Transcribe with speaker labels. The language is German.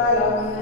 Speaker 1: Kleidung.